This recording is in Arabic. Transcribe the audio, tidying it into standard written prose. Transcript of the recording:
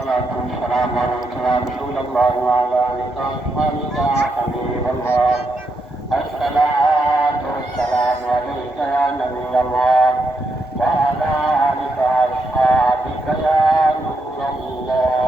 الصلاة والسلام عليك يا رسول الله وعلى آلك وأصحابك يا حبيب الله. الصلاة والسلام عليك يا نبي الله وعلى آلك وأصحابك يا نور الله.